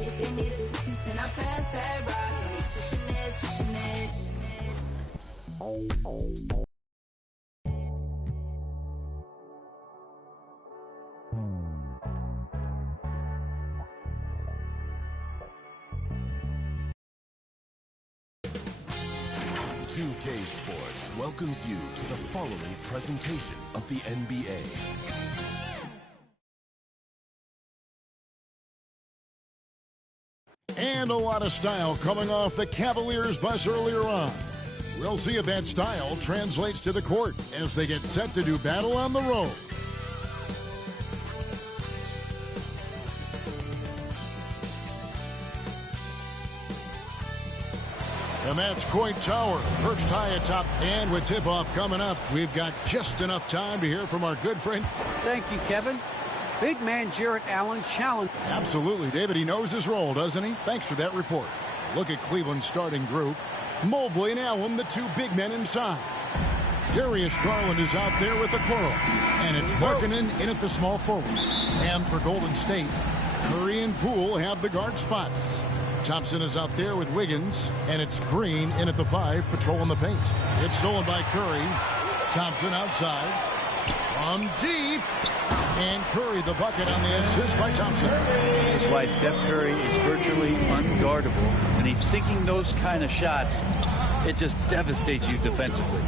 If they need assistance, then I pass that rock. Hey, switching it, switching it. 2K Sports welcomes you to the following presentation of the NBA. And a lot of style coming off the Cavaliers bus earlier on. We'll see if that style translates to the court as they get set to do battle on the road. And that's Coit Tower, perched high atop. And with tip-off coming up, we've got just enough time to hear from our good friend. Thank you, Kevin. Big man Jarrett Allen challenged. Absolutely, David. He knows his role, doesn't he? Thanks for that report. Look at Cleveland's starting group. Mobley and Allen, the two big men inside. Darius Garland is out there with the curl. And it's Markkanen in at the small forward. And for Golden State, Curry and Poole have the guard spots. Thompson is out there with Wiggins, and it's Green in at the 5, patrolling the paint. It's stolen by Curry. Thompson outside. From deep. And Curry the bucket on the assist by Thompson. This is why Steph Curry is virtually unguardable. When he's sinking those kind of shots, it just devastates you defensively.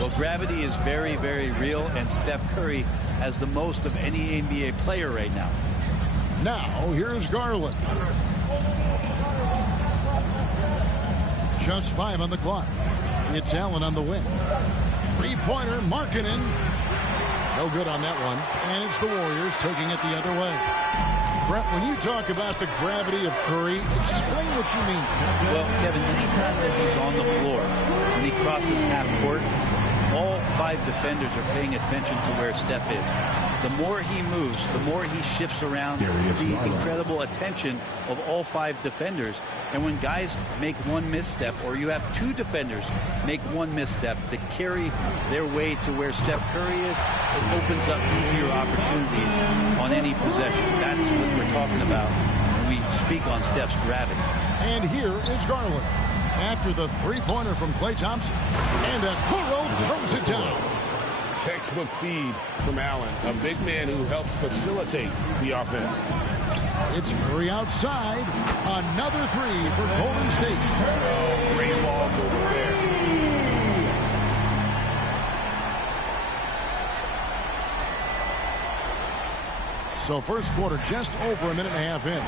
Well, gravity is very, very real, and Steph Curry has the most of any NBA player right now. Now, here's Garland. Just 5 on the clock. It's Allen on the wing. Three-pointer, Markkanen. No good on that one. And it's the Warriors taking it the other way. Brett, when you talk about the gravity of Curry, explain what you mean. Well, Kevin, anytime that he's on the floor and he crosses half court, all 5 defenders are paying attention to where Steph is. The more he moves, the more he shifts around, the incredible attention of all 5 defenders. And when guys make one misstep, or you have 2 defenders make one misstep to carry their way to where Steph Curry is, it opens up easier opportunities on any possession. That's what we're talking about when we speak on Steph's gravity. And here is Garland. After the three-pointer from Klay Thompson. And Okoro throws it down. Textbook feed from Allen, a big man who helps facilitate the offense. It's Curry outside. Another 3 for Golden State. Oh, great ball over there. So first quarter just over a minute and a half in.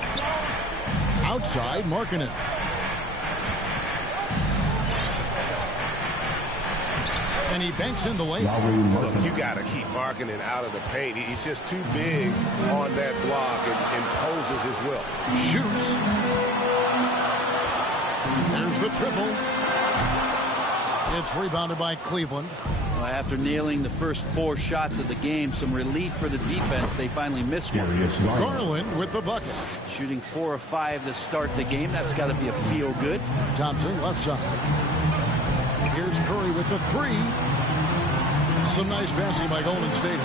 Outside, Markkanen. And he banks in the layup. Look, you got to keep Markkanen out of the paint. He's just too big on that block and imposes his will. Shoots. There's the triple. It's rebounded by Cleveland. Well, after nailing the first 4 shots of the game, some relief for the defense. They finally missed one. Garland with the bucket. Shooting 4 of 5 to start the game. That's got to be a feel good. Thompson left side. Here's Curry with the 3. Some nice passing by Golden State.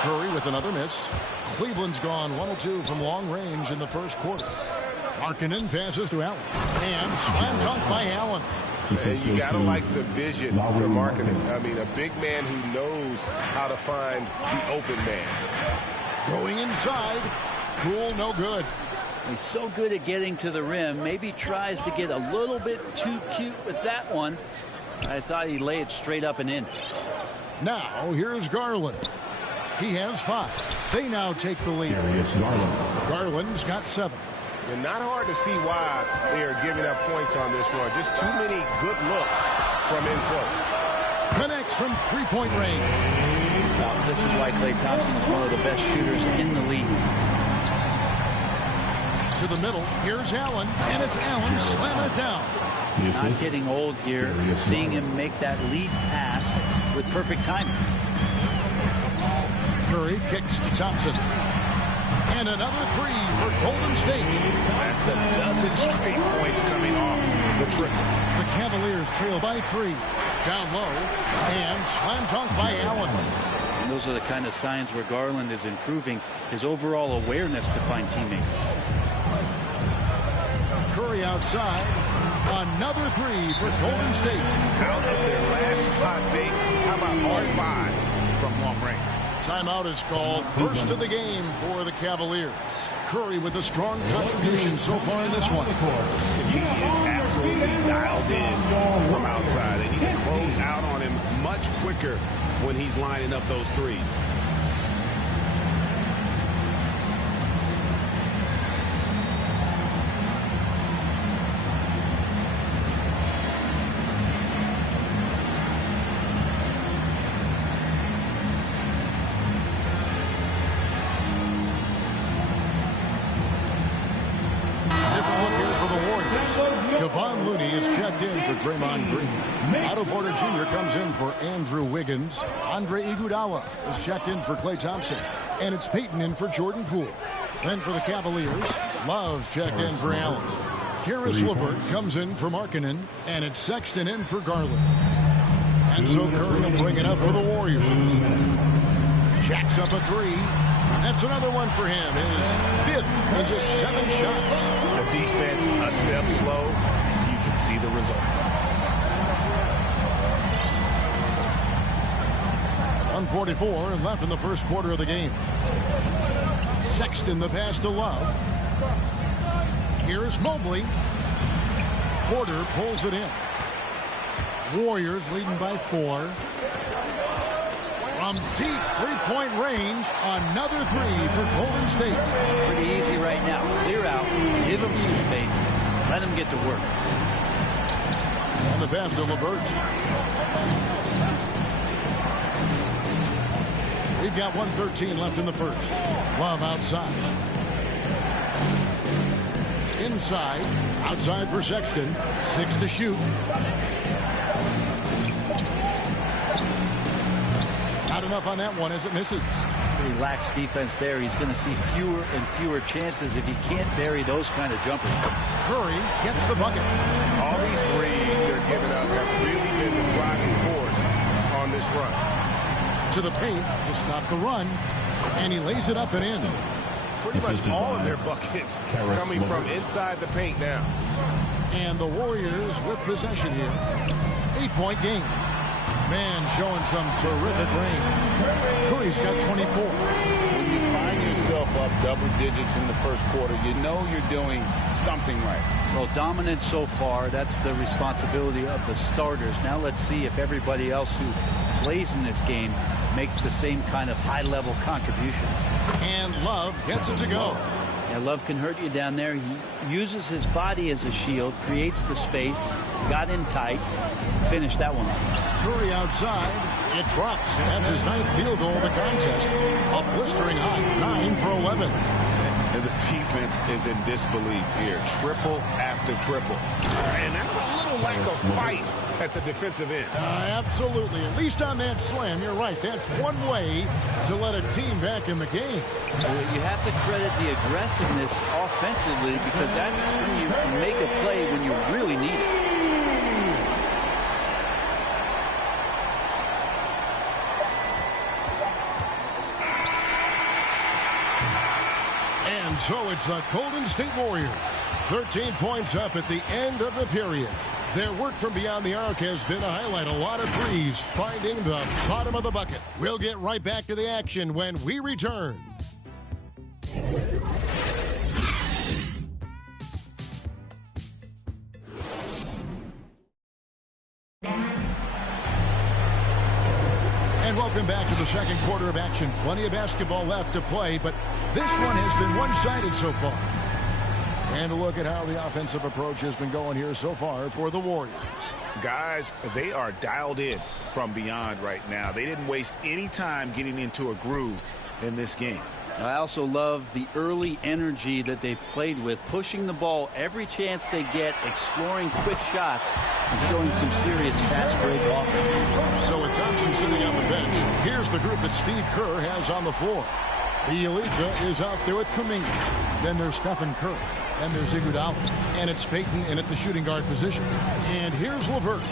Curry with another miss. Cleveland's gone 1 of 2 from long range in the first quarter. Markkanen passes to Allen. And slam dunk by Allen. Hey, you got to like the vision for Markkanen. I mean, a big man who knows how to find the open man. Going inside. Poole, no good. He's so good at getting to the rim. Maybe tries to get a little bit too cute with that one. I thought he'd lay it straight up and in. Now, here's Garland. He has 5. They now take the lead. Garland's got 7. And not hard to see why they are giving up points on this run. Just too many good looks from in close. Connects from three-point range. Now, this is why Klay Thompson is one of the best shooters in the league. To the middle. Here's Allen. And it's Allen slamming it down. Not getting old here. Seeing him make that lead pass with perfect timing. Curry kicks to Thompson. And another 3 for Golden State. That's a dozen straight points coming off the triple. The Cavaliers trail by 3. Down low. And slam dunk by Allen. And those are the kind of signs where Garland is improving his overall awareness to find teammates. Curry outside. Another three for Golden State. Out of their last 5 dates, how about all 5 from long range? Timeout is called. First of the game for the Cavaliers. Curry with a strong contribution so far in this one. He is absolutely dialed in from outside. They need to close out on him much quicker when he's lining up those threes. Kevon Looney is checked in for Draymond Green. Otto Porter Jr. comes in for Andrew Wiggins. Andre Iguodala is checked in for Klay Thompson. And it's Peyton in for Jordan Poole. Then for the Cavaliers, Love's checked in for Allen. Karis LeVert comes in for Markkanen. And it's Sexton in for Garland. And so Curry will bring it up for the Warriors. Jacks up a three. That's another one for him. His 5th in just 7 shots. The defense a step slow, and you can see the result. 1:44 left in the first quarter of the game. Sexton the pass to Love. Here's Mobley. Porter pulls it in. Warriors leading by 4. From deep three-point range, another three for Golden State. Pretty easy right now. Clear out, give him some space, let him get to work. On the pass to LeVert. We've got 1:13 left in the first. Love outside. Inside. Outside for Sexton. 6 to shoot. Not enough on that one as it misses. He lacks defense there. He's going to see fewer and fewer chances if he can't bury those kind of jumpers. Curry gets the bucket. All these threes they're giving up have really been the driving force on this run. To the paint to stop the run, and he lays it up and in. Pretty much all of their buckets coming from inside the paint now. And the Warriors with possession here. 8-point game. Man showing some terrific range. Curry's got 24. When you find yourself up double digits in the first quarter, you know you're doing something right. Well, dominant so far. That's the responsibility of the starters. Now let's see if everybody else who plays in this game makes the same kind of high-level contributions. And Love gets it to go. Yeah, Love can hurt you down there. He uses his body as a shield, creates the space, got in tight, finished that one off. Curry outside. It drops. That's his 9th field goal of the contest. A blistering hot 9 for 11. And the defense is in disbelief here. Triple after triple. And that's a little lack of fight at the defensive end. Absolutely. At least on that slam, you're right. That's one way to let a team back in the game. You have to credit the aggressiveness offensively because that's when you make a play when you really need it. And so it's the Golden State Warriors. 13 points up at the end of the period. Their work from beyond the arc has been to highlight a lot of threes, finding the bottom of the bucket. We'll get right back to the action when we return. And welcome back to the second quarter of action. Plenty of basketball left to play, but this one has been one-sided so far. And a look at how the offensive approach has been going here so far for the Warriors. Guys, they are dialed in from beyond right now. They didn't waste any time getting into a groove in this game. I also love the early energy that they've played with, pushing the ball every chance they get, exploring quick shots, and showing some serious fast break offense. So with Thompson sitting on the bench, here's the group that Steve Kerr has on the floor. Bielitsa is out there with Kuminga. Then there's Stephen Curry. Then there's Iguodala. And it's Peyton in at the shooting guard position. And here's LeVert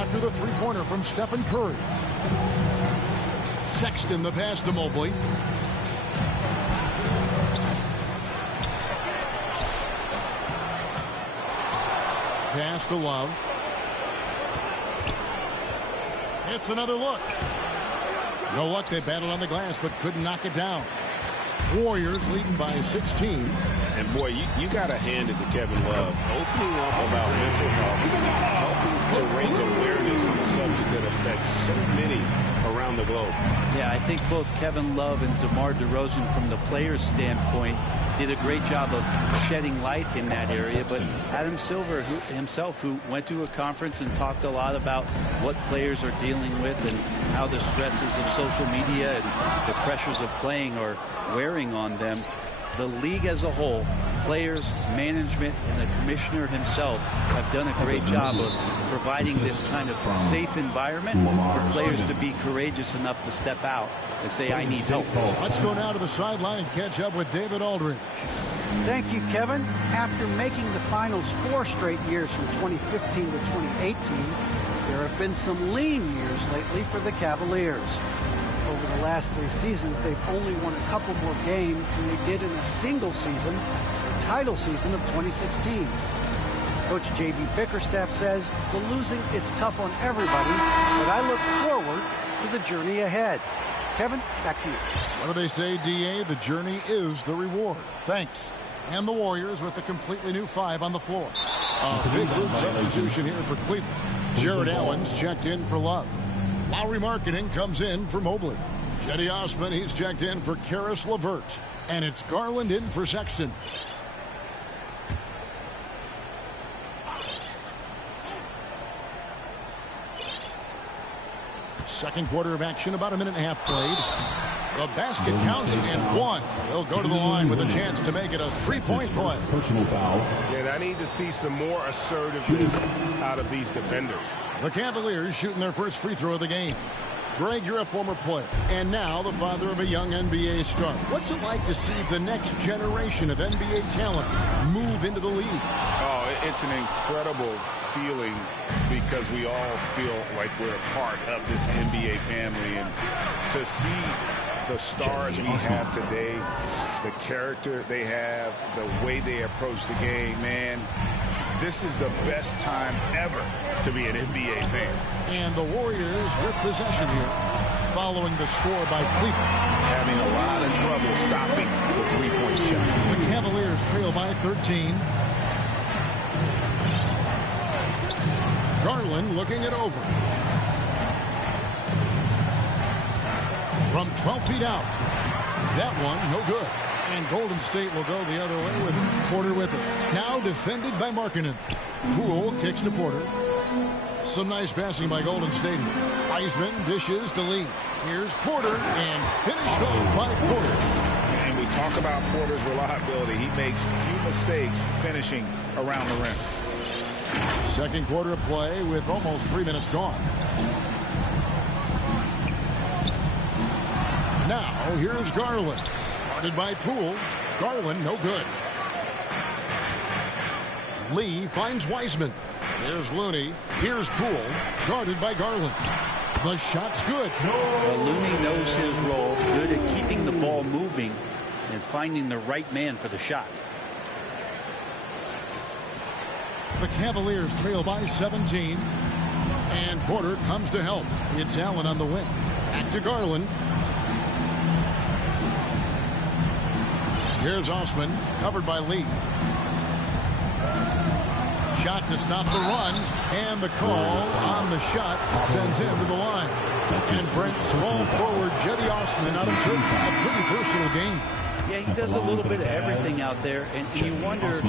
after the three-pointer from Stephen Curry. Sexton the pass to Mobley. pass to Love. It's another look. No luck. They battled on the glass but couldn't knock it down. Warriors leading by 16. And boy, you got to hand it to Kevin Love. Opening up about mental health, helping to raise awareness on a subject that affects so many around the globe. Yeah, I think both Kevin Love and DeMar DeRozan, from the player's standpoint, did a great job of shedding light in that area. But Adam Silver himself, who went to a conference and talked a lot about what players are dealing with and how the stresses of social media and the pressures of playing are wearing on them. The league as a whole, players, management, and the commissioner himself have done a great job of providing this kind of safe environment for players to be courageous enough to step out and say, I need help. Let's go now to the sideline and catch up with David Aldridge. Thank you, Kevin. After making the finals 4 straight years from 2015 to 2018, there have been some lean years lately for the Cavaliers. Over the last 3 seasons, they've only won a couple more games than they did in a single season, the title season of 2016. Coach J.B. Bickerstaff says the losing is tough on everybody, but I look forward to the journey ahead. Kevin, back to you. What do they say, D.A.? The journey is the reward. Thanks. And the Warriors with a completely new 5 on the floor. A big group substitution here for Cleveland. Jared Allen's checked in for Love. Lowry Markkanen comes in for Mobley. Cedi Osman, he's checked in for Caris LeVert. And it's Garland in for Sexton. Second quarter of action, about a minute and a half played. The basket counts and 1. He'll go to the line with a chance to make it a 3-point play. Personal foul. And I need to see some more assertiveness out of these defenders. The Cavaliers shooting their first free throw of the game. Greg, you're a former player, and now the father of a young NBA star. What's it like to see the next generation of NBA talent move into the league? Oh, it's an incredible feeling because we all feel like we're a part of this NBA family. And to see the stars we have today, the character they have, the way they approach the game, man, this is the best time ever to be an NBA fan. And the Warriors with possession here, following the score by Cleveland. Having a lot of trouble stopping the three-point shot. The Cavaliers trail by 13. Garland looking it over. From 12 feet out. That one, no good. And Golden State will go the other way with it. Porter with it. Now defended by Markkanen. Poole kicks to Porter. Some nice passing by Golden State. Wiseman dishes to Lee. Here's Porter and finished off by Porter. And we talk about Porter's reliability. He makes few mistakes finishing around the rim. Second quarter of play with almost 3 minutes gone. Now here's Garland. Guarded by Poole. Garland no good. Lee finds Wiseman. There's Looney. Here's Poole. Guarded by Garland. The shot's good. Well, Looney knows his role. Good at keeping the ball moving and finding the right man for the shot. The Cavaliers trail by 17. And Porter comes to help. It's Allen on the wing. Back to Garland. Here's Osman, covered by Lee. Shot to stop the run, and the call on the shot sends him to the line. And Brent, small forward Cedi Osman out of Turkey. A pretty versatile game. Yeah, he does a little bit of everything out there, and you wonder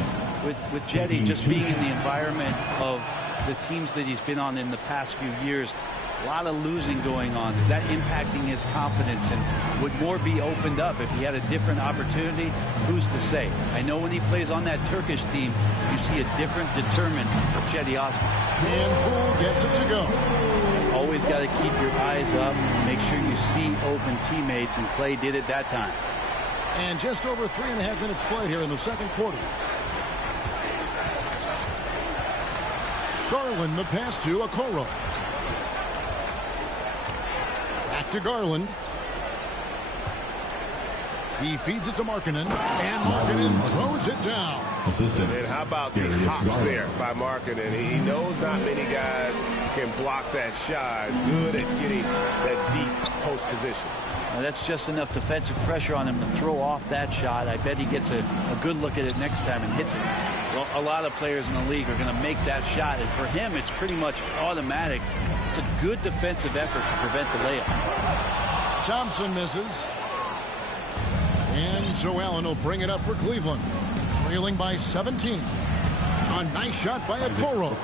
with Cedi just being in the environment of the teams that he's been on in the past few years. A lot of losing going on. Is that impacting his confidence? And would more be opened up if he had a different opportunity? Who's to say? I know when he plays on that Turkish team, you see a different determined Cedi Osman. And Poole gets it to go. Always got to keep your eyes up. Make sure you see open teammates, and Clay did it that time. And just over 3.5 minutes played here in the second quarter. Garland the pass to Okoro. To Garland. He feeds it to Markkanen, and Markkanen throws it down. And how about the hops there by Markkanen? He knows not many guys can block that shot. Good at getting that deep post position. Now that's just enough defensive pressure on him to throw off that shot. I bet he gets a good look at it next time and hits it. Well, a lot of players in the league are going to make that shot, and for him, it's pretty much automatic. It's a good defensive effort to prevent the layup. Thompson misses. And Joe Allen will bring it up for Cleveland. Trailing by 17. A nice shot by Okoro.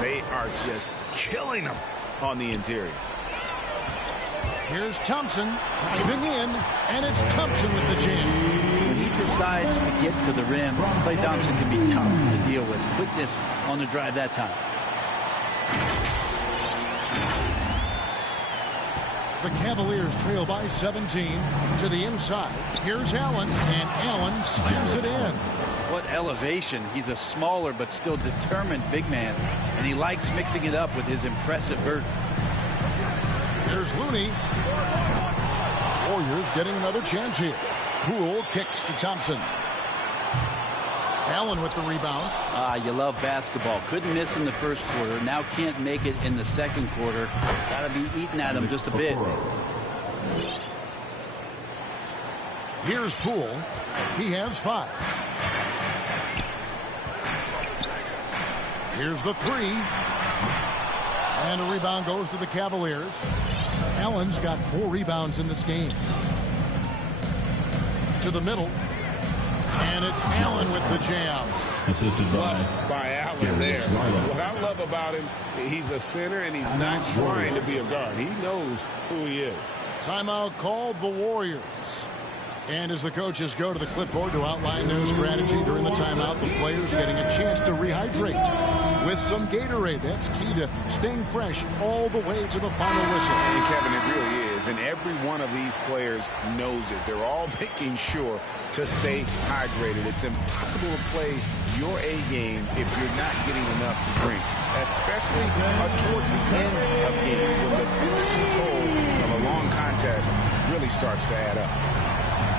They are just killing them on the interior. Here's Thompson driving in, and it's Thompson with the jam. When he decides to get to the rim, Klay Thompson can be tough to deal with. Quickness on the drive that time. The Cavaliers trail by 17 to the inside. Here's Allen, and Allen slams it in. What elevation. He's a smaller but still determined big man, and he likes mixing it up with his impressive vert. There's Looney. Warriors getting another chance here. Poole kicks to Thompson. Allen with the rebound. You love basketball. Couldn't miss in the first quarter. Now can't make it in the second quarter. Got to be eating at him just a bit. Here's Poole. He has 5. Here's the 3. And a rebound goes to the Cavaliers. Allen's got 4 rebounds in this game. To the middle. And it's Allen with the jam. Assisted by Allen there. What I love about him, he's a center and he's not trying to be a guard. He knows who he is. Timeout called the Warriors. And as the coaches go to the clipboard to outline their strategy during the timeout, the players getting a chance to rehydrate with some Gatorade. That's key to staying fresh all the way to the final whistle. And Kevin, it really is. And every one of these players knows it. They're all making sure to stay hydrated. It's impossible to play your A game if you're not getting enough to drink, especially towards the end of games when the physical toll of a long contest really starts to add up.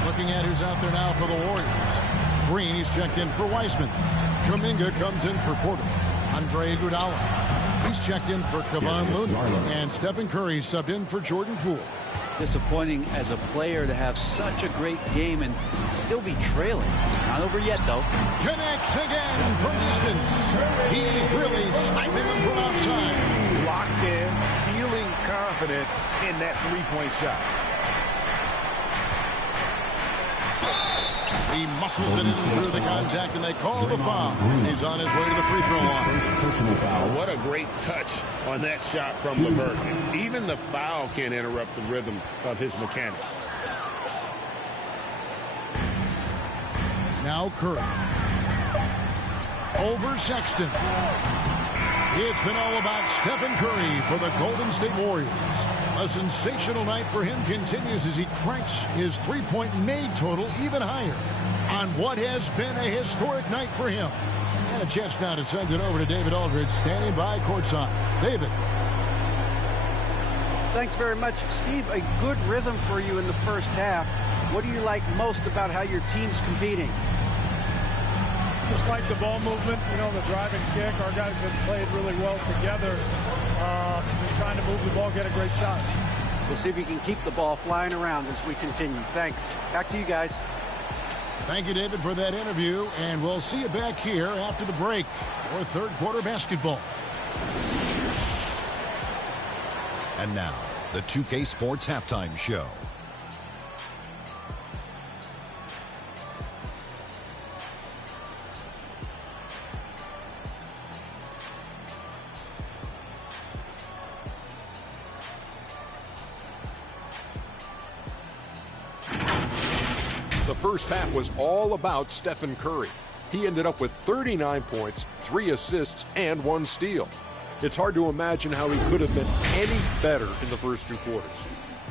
Looking at who's out there now for the Warriors. Green, he's checked in for Wiseman. Kuminga comes in for Porter. Andre Iguodala. He's checked in for Kevon Looney. And Stephen Curry subbed in for Jordan Poole. Disappointing as a player to have such a great game and still be trailing. Not over yet, though. Connects again from distance. He's really sniping them from outside. Locked in, feeling confident in that three-point shot. He muscles it in through the contact, and they call the foul. He's on his way to the free throw line. What a great touch on that shot from LeVert. Even the foul can't interrupt the rhythm of his mechanics. Now Curry. Over Sexton. It's been all about Stephen Curry for the Golden State Warriors. A sensational night for him continues as he cranks his three-point made total even higher on what has been a historic night for him. And a chance now to send it over to David Aldridge, standing by courtside. David. Thanks very much, Steve. A good rhythm for you in the first half. What do you like most about how your team's competing? Just like the ball movement, you know, the drive and kick. Our guys have played really well together. Just trying to move the ball, get a great shot. We'll see if you can keep the ball flying around as we continue. Thanks. Back to you guys. Thank you, David, for that interview, and we'll see you back here after the break for third quarter basketball. And now, the 2K Sports Halftime Show. The first half was all about Stephen Curry. He ended up with 39 points, 3 assists, and 1 steal. It's hard to imagine how he could have been any better in the first 2 quarters.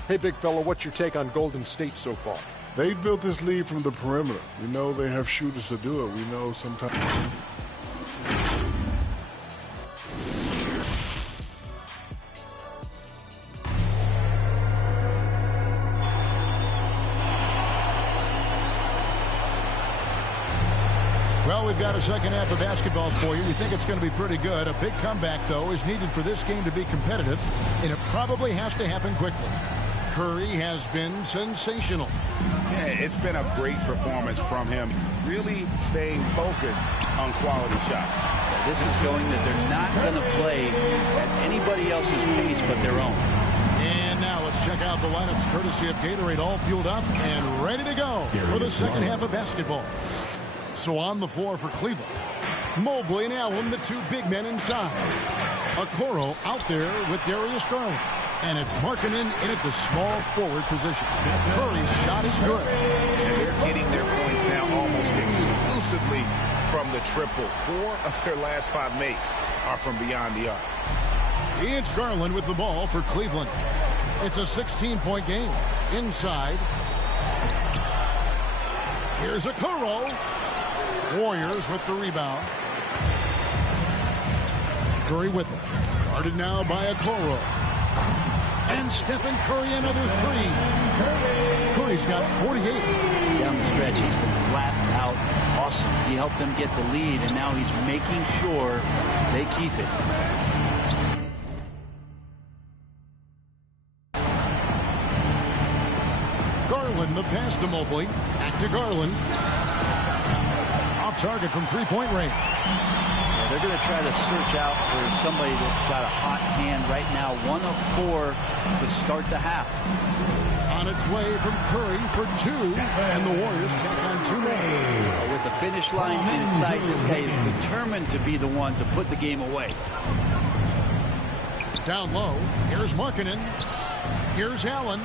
Hey, big fella, what's your take on Golden State so far? They've built this lead from the perimeter. We know they have shooters to do it. We know sometimes... Well, we've got got a second half of basketball for you. We think it's going to be pretty good. A big comeback, though, is needed for this game to be competitive, and it probably has to happen quickly. Curry has been sensational. Yeah, it's been a great performance from him, really staying focused on quality shots. This is showing that they're not going to play at anybody else's pace but their own. And now let's check out the lineups courtesy of Gatorade, all fueled up and ready to go for the second half of basketball. So on the floor for Cleveland, Mobley and Allen, the two big men inside. Okoro out there with Darius Garland. And it's Markkanen in at the small forward position. Curry's shot is good. And they're getting their points now almost exclusively from the triple. 4 of their last 5 makes are from beyond the arc. It's Garland with the ball for Cleveland. It's a 16-point game. Inside. Here's Okoro. Warriors with the rebound. Curry with it. Guarded now by Okoro. And Stephen Curry, another 3. Curry's got 48. Down the stretch, he's been flat out awesome. He helped them get the lead, and now he's making sure they keep it. Garland, the pass to Mobley. Back to Garland. Off target from three-point range. They're going to try to search out for somebody that's got a hot hand right now. 1 of 4 to start the half. On its way from Curry for 2, and the Warriors take on 2 more. With the finish line in sight, this guy is determined to be the one to put the game away. Down low, here's Markkanen. Here's Allen.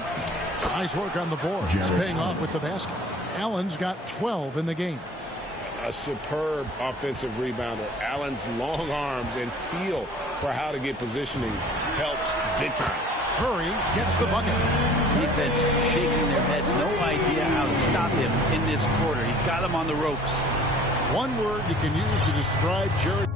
Nice work on the board. He's paying off with the basket. Allen's got 12 in the game. A superb offensive rebounder. Allen's long arms and feel for how to get positioning helps big time. Curry gets the bucket. Defense shaking their heads. No idea how to stop him in this quarter. He's got him on the ropes. One word you can use to describe Jared.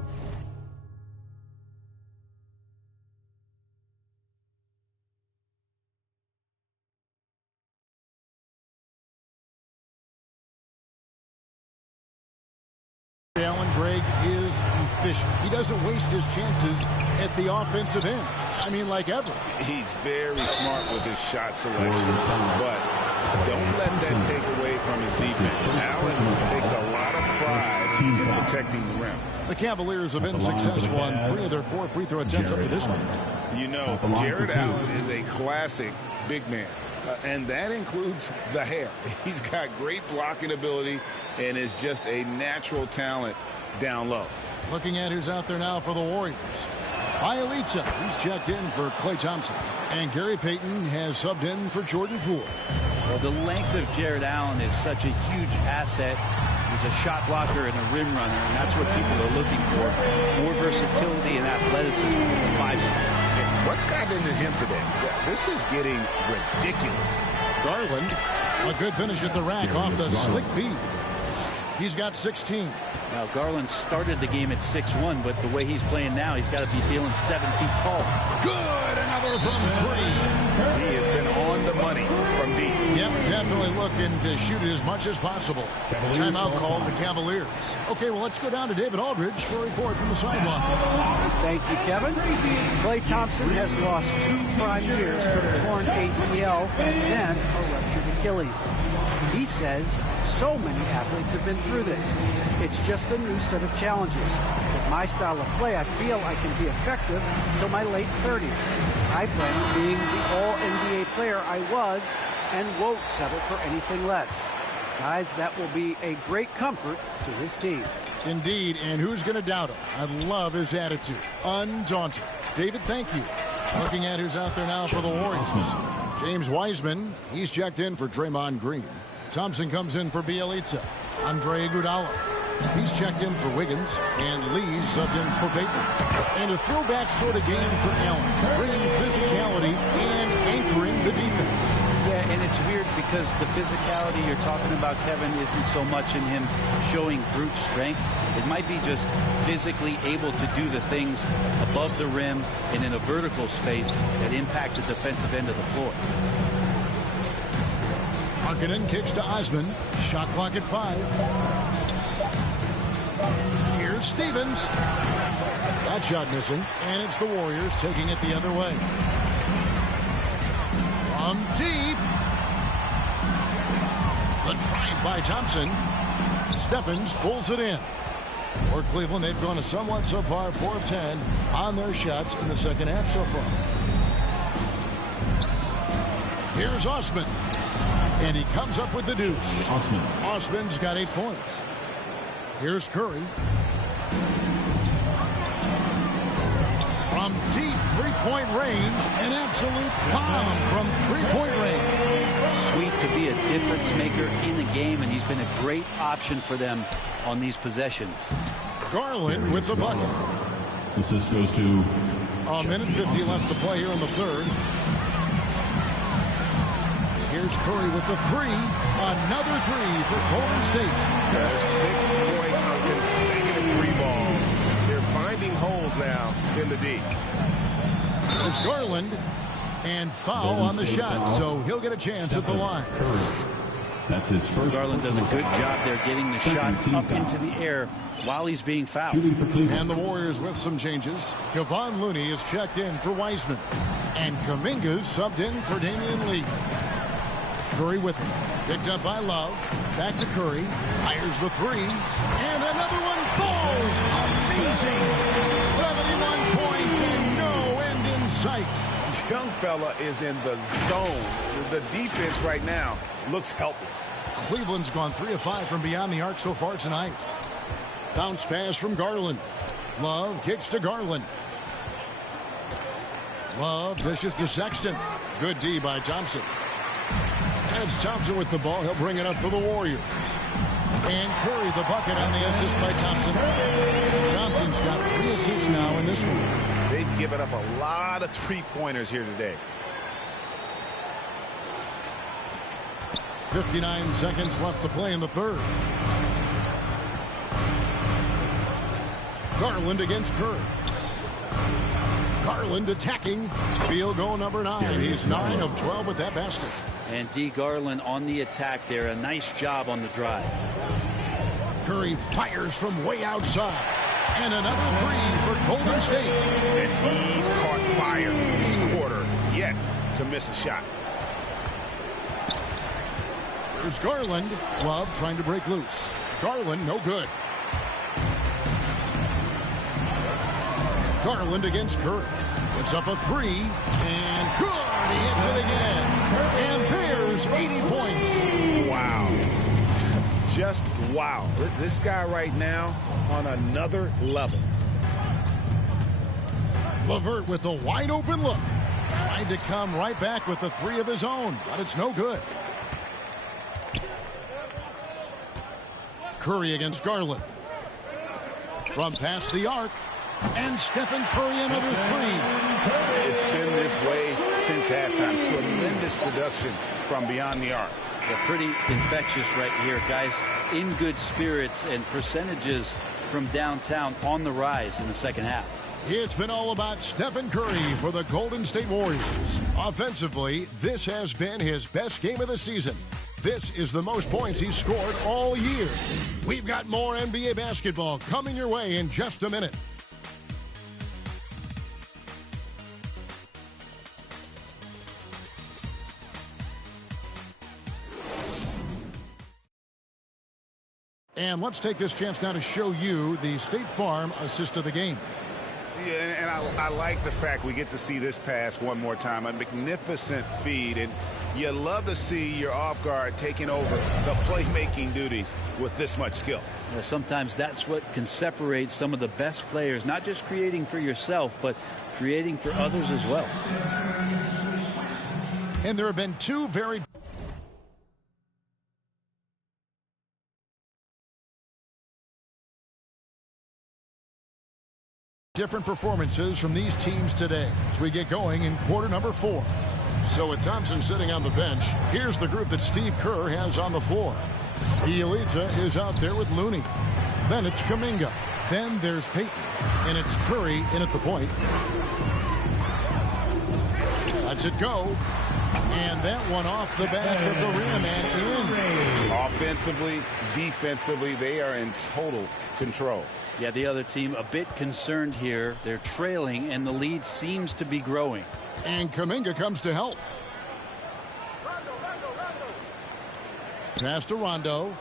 Allen, Greg, is efficient. He doesn't waste his chances at the offensive end. I mean, like ever. He's very smart with his shot selection, but don't let that take away from his defense. Allen takes a lot of pride in protecting the rim. The Cavaliers have been successful on 3 of their 4 free throw attempts up to this point. You know, Jared Allen is a classic big man. And that includes the hair. He's got great blocking ability and is just a natural talent down low. Looking at who's out there now for the Warriors. Bielitsa, he's checked in for Klay Thompson. And Gary Payton has subbed in for Jordan Poole. Well, the length of Jared Allen is such a huge asset. He's a shot blocker and a rim runner, and that's what people are looking for. More versatility and athleticism from the 5 spot. What's gotten into him today? This is getting ridiculous. Garland, a good finish at the rack off the slick feed. He's got 16. Now, Garland started the game at 6'1", but the way he's playing now, he's got to be feeling 7 feet tall. Good, another from 3. He has been on the money from deep. Yep, definitely looking to shoot it as much as possible. Timeout called the Cavaliers. Okay, well, let's go down to David Aldridge for a report from the sideline. Thank you, Kevin. Klay Thompson has lost 2 prime years from a torn ACL and then a ruptured Achilles. He says so many athletes have been through this. It's just a new set of challenges. With my style of play, I feel I can be effective until my late 30s. I plan on being the all-NBA player I was and won't settle for anything less. Guys, that will be a great comfort to his team. Indeed, and who's going to doubt him? I love his attitude. Undaunted. David, thank you. Looking at who's out there now for the Warriors. James Wiseman, he's checked in for Draymond Green. Thompson comes in for Bielitsa. Andre Iguodala, he's checked in for Wiggins. And Lee's subbed in for Payton. And a throwback sort of game for Allen, bringing physicality and anchoring the defense. Yeah, and it's weird because the physicality you're talking about, Kevin, isn't so much in him showing brute strength. It might be just physically able to do the things above the rim and in a vertical space that impact the defensive end of the floor. Markkanen kicks to Osman. Shot clock at 5. Here's Stevens. That shot missing, and it's the Warriors taking it the other way. From deep. The drive by Thompson. Stephens pulls it in. For Cleveland, they've gone a somewhat subpar 4 of 10 on their shots in the second half so far. Here's Osman. And he comes up with the deuce. Osman's got 8 points. Here's Curry. From deep three-point range, an absolute bomb from three-point range. Sweet to be a difference maker in the game, and he's been a great option for them on these possessions. Garland with the bucket. Assist goes to... A minute 50 left to play here in the third. Here's Curry with the three. Another three for Golden State. 6 points on consecutive 3 balls. They're finding holes now in the D. There's Garland. And foul on the shot, so he'll get a chance at the line. That's his first. Garland does a good job there getting the shot up into the air while he's being fouled. And the Warriors with some changes. Kevon Looney is checked in for Wiseman. And Kuminga's subbed in for Damian Lee. Curry with him. Picked up by Love. Back to Curry. Fires the three. And another one falls. Amazing. 71 points and no end in sight. Young fella is in the zone. The defense right now looks helpless. Cleveland's gone 3 of 5 from beyond the arc so far tonight. Bounce pass from Garland. Love kicks to Garland. Love dishes to Sexton. Good D by Thompson. And it's Thompson with the ball. He'll bring it up for the Warriors. And Curry the bucket on the assist by Thompson. Thompson's got 3 assists now in this one. They've given up a lot of three-pointers here today. 59 seconds left to play in the third. Garland against Curry. Garland attacking. Field goal number 9. He's 9 of 12 with that basket. And D. Garland on the attack there. A nice job on the drive. Curry fires from way outside. And another three for Golden State. And he's caught fire this quarter yet to miss a shot. There's Garland. Love trying to break loose. Garland no good. Garland against Curry. Puts up a three. And good. He hits it again. And there's 80 points. Wow. Just wow. This guy right now on another level. LeVert with a wide open look. Tried to come right back with the three of his own, but it's no good. Curry against Garland. From past the arc. And Stephen Curry another three. It's been this way since halftime. Tremendous production from beyond the arc. They're pretty infectious right here, guys. In good spirits and percentages from downtown on the rise in the second half. It's been all about Stephen Curry for the Golden State Warriors. Offensively, this has been his best game of the season. This is the most points he's scored all year. We've got more NBA basketball coming your way in just a minute. And let's take this chance now to show you the State Farm assist of the game. Yeah, and I like the fact we get to see this pass one more time. A magnificent feed, and you love to see your off guard taking over the playmaking duties with this much skill. Yeah, sometimes that's what can separate some of the best players, not just creating for yourself, but creating for others as well. And there have been two very different performances from these teams today as we get going in quarter number 4. So with Thompson sitting on the bench, here's the group that Steve Kerr has on the floor. Ielitsa is out there with Looney. Then it's Kuminga. Then there's Payton. And it's Curry in at the point. Lets it go. And that one off the back of the rim and in. Offensively, defensively, they are in total control. Yeah, the other team a bit concerned here. They're trailing, and the lead seems to be growing. And Kuminga comes to help. Pass to Rondo.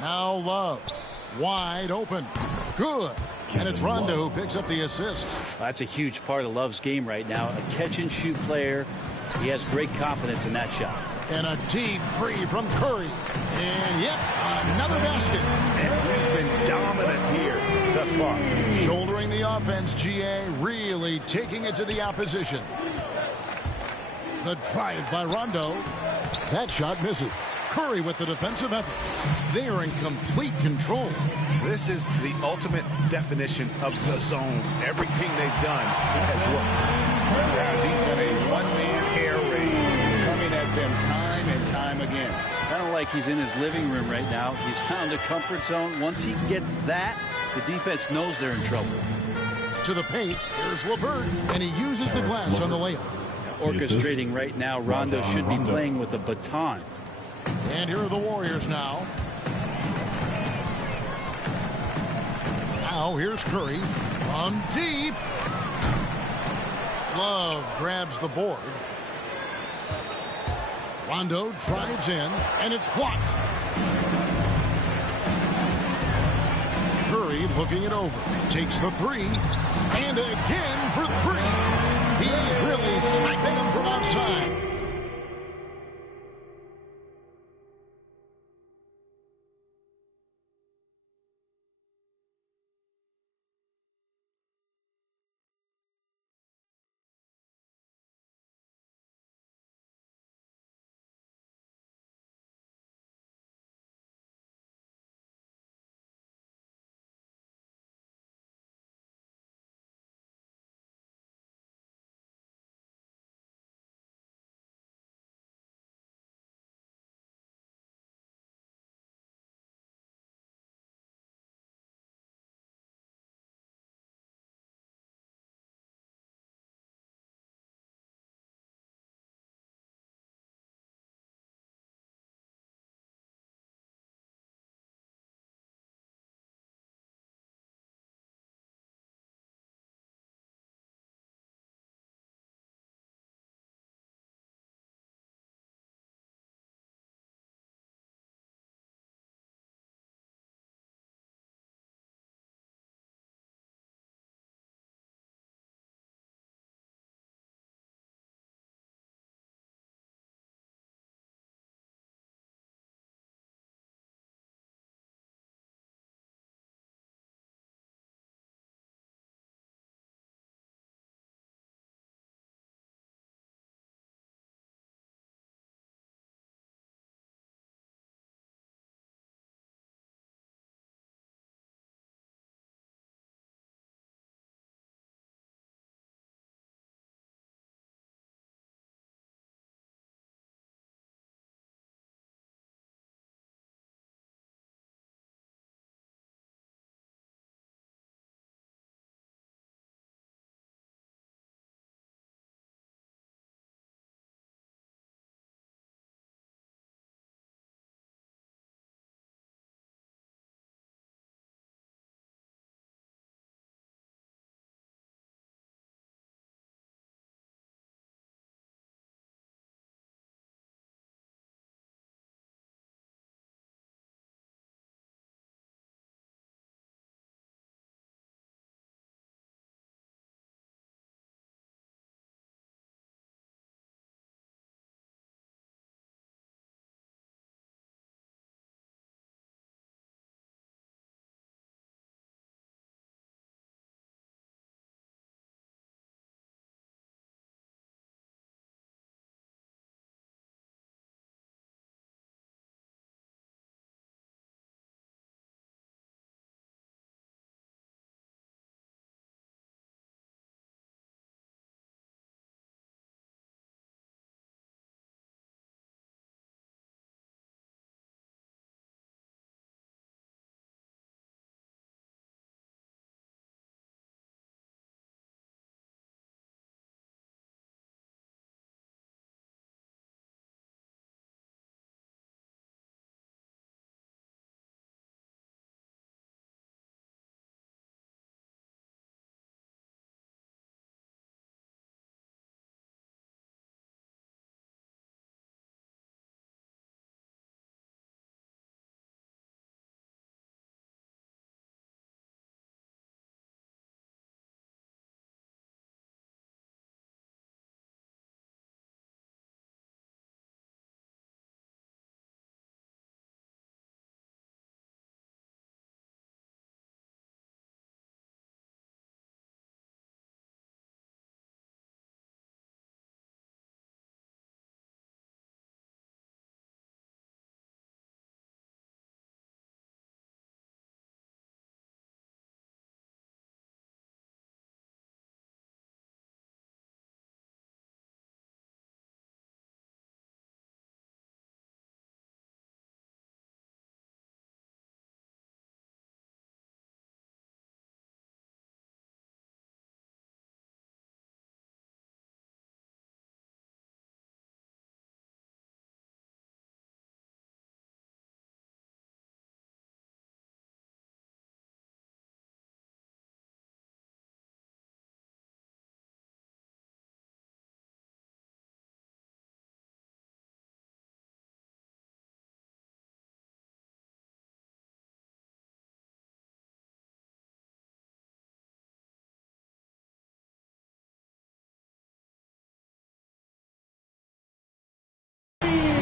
Now Love. Wide open. Good. And it's Rondo who picks up the assist. That's a huge part of Love's game right now. A catch-and-shoot player. He has great confidence in that shot. And a deep three from Curry. And, yep, another basket. And he's been dominant here thus far. Shouldering the offense, GA, really taking it to the opposition. The drive by Rondo. That shot misses. Curry with the defensive effort. They are in complete control. This is the ultimate definition of the zone. Everything they've done has worked. Whereas he's been a one-man air raid coming at them time and time again. Kind of like he's in his living room right now. He's found a comfort zone. Once he gets that, the defense knows they're in trouble. To the paint, here's LeVert, and he uses the glass on the layup. Orchestrating right now, Rondo should be playing with a baton. And here are the Warriors now. Now here's Curry from deep. Love grabs the board. Rondo drives in, and it's blocked. Curry looking it over. Takes the three. And again for three. He's really sniping them from outside.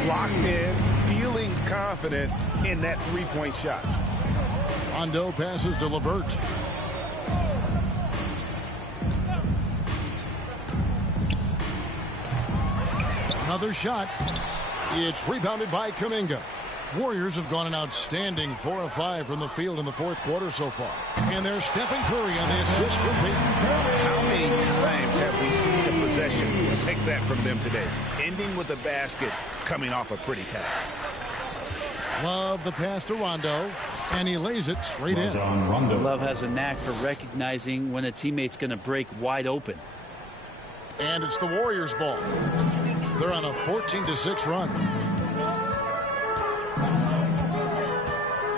locked in, feeling confident in that three-point shot. Rondo passes to LeVert. Another shot. It's rebounded by Kuminga. Warriors have gone an outstanding 4 of 5 from the field in the fourth quarter so far. And there's Stephen Curry on the assist from Peyton. How many times have we seen a possession like that from them today? Ending with a basket, coming off a pretty pass. Love the pass to Rondo, and he lays it straight in. Love has a knack for recognizing when a teammate's going to break wide open. And it's the Warriors' ball. They're on a 14-6 run.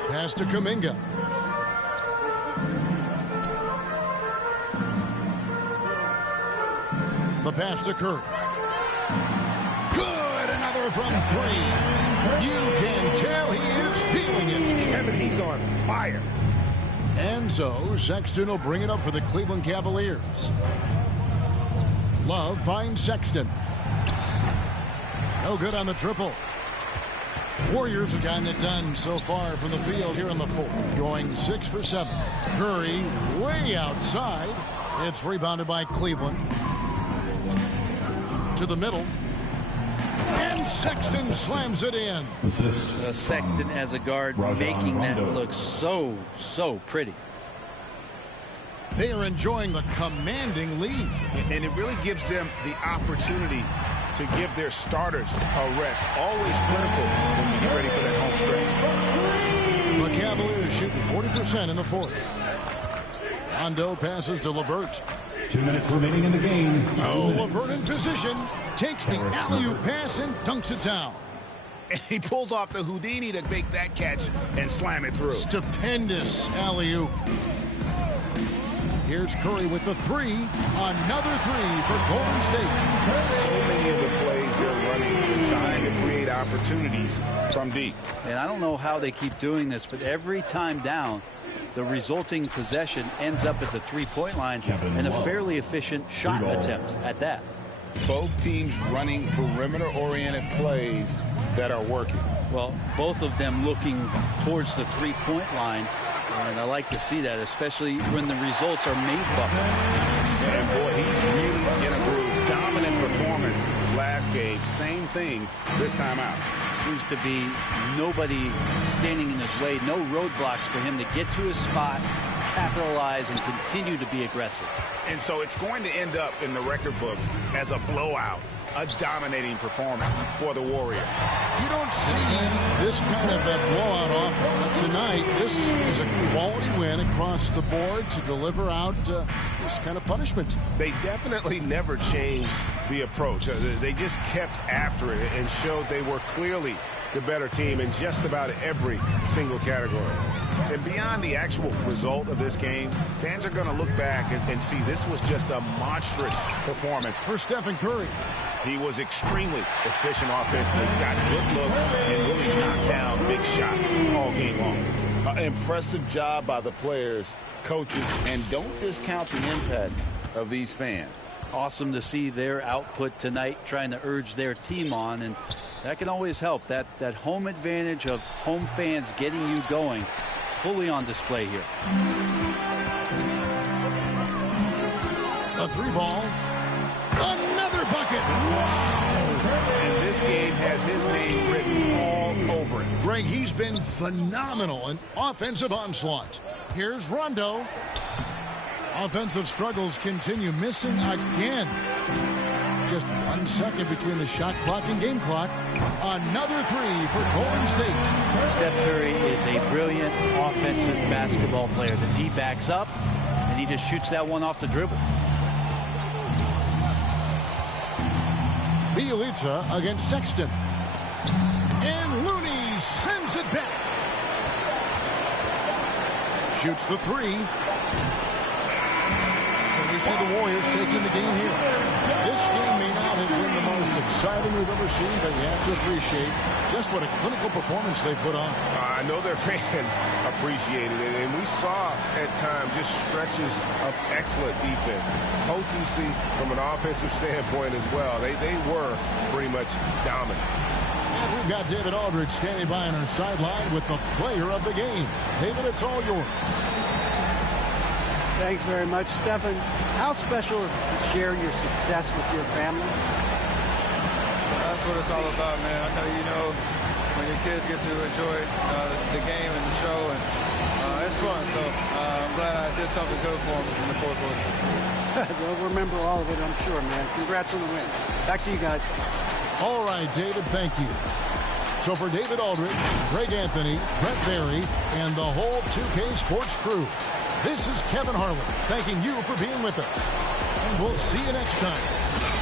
Pass to Kuminga. The pass to Curry. Good, another from three. You can tell he is feeling it. Kevin, he's on fire. And so Sexton will bring it up for the Cleveland Cavaliers. Love finds Sexton. No good on the triple. Warriors have gotten it done so far from the field here in the fourth, going 6 for 7. Curry way outside. It's rebounded by Cleveland. To the middle. And Sexton slams it in. Sexton as a guard making that look so pretty. They are enjoying the commanding lead. And it really gives them the opportunity to give their starters a rest. Always critical when you get ready for that home stretch. The Cavaliers shooting 40% in the fourth. Rondo passes to LeVert. 2 minutes remaining in the game. Oh, LeVert in position. Takes the alley-oop pass and dunks it down. And he pulls off the Houdini to make that catch and slam it through. Stupendous alley-oop. Here's Curry with the three. Another three for Golden State. So many of the plays they're running designed to create opportunities from deep. And I don't know how they keep doing this, but every time down, the resulting possession ends up at the three-point line and a fairly efficient shot attempt at that. Both teams running perimeter-oriented plays that are working. Well, both of them looking towards the three-point line. And I like to see that, especially when the results are made buckets. And boy, he's really in a groove. Dominant performance last game. Same thing this time out. Seems to be nobody standing in his way. No roadblocks for him to get to his spot, capitalize, and continue to be aggressive. And so it's going to end up in the record books as a blowout. A dominating performance for the Warriors. You don't see this kind of a blowout often, but tonight this is a quality win across the board to deliver out this kind of punishment. They definitely never changed the approach. They just kept after it and showed they were clearly the better team in just about every single category. And beyond the actual result of this game, fans are going to look back and see this was just a monstrous performance for Stephen Curry. He was extremely efficient offensively, got good looks, and really knocked down big shots all game long. Impressive job by the players, coaches, and don't discount the impact of these fans. Awesome to see their output tonight, trying to urge their team on, and that can always help. That home advantage of home fans getting you going, fully on display here. A three ball. Another bucket. Wow. And this game has his name written all over it. Greg, he's been phenomenal in offensive onslaught. Here's Rondo. Offensive struggles continue, missing again. Just 1 second between the shot clock and game clock. Another three for Golden State. Steph Curry is a brilliant offensive basketball player. The D backs up, and he just shoots that one off the dribble. Bielitsa against Sexton. And Looney sends it back. Shoots the three. So we see the Warriors taking the game here. This game may not have been the most exciting we've ever seen, but you have to appreciate just what a clinical performance they put on. I know their fans appreciated it, and we saw at times just stretches of excellent defense. Potency from an offensive standpoint as well. They were pretty much dominant. And we've got David Aldridge standing by on our sideline with the player of the game. David, it's all yours. Thanks very much, Stephen. How special is it to share your success with your family? That's what it's all about, man. I know you know when your kids get to enjoy the game and the show, and it's fun. So I'm glad I did something good for them in the fourth quarter. They'll remember all of it, I'm sure, man. Congrats on the win. Back to you guys. All right, David, thank you. So for David Aldridge, Greg Anthony, Brent Barry, and the whole 2K Sports crew, this is Kevin Harlan thanking you for being with us. And we'll see you next time.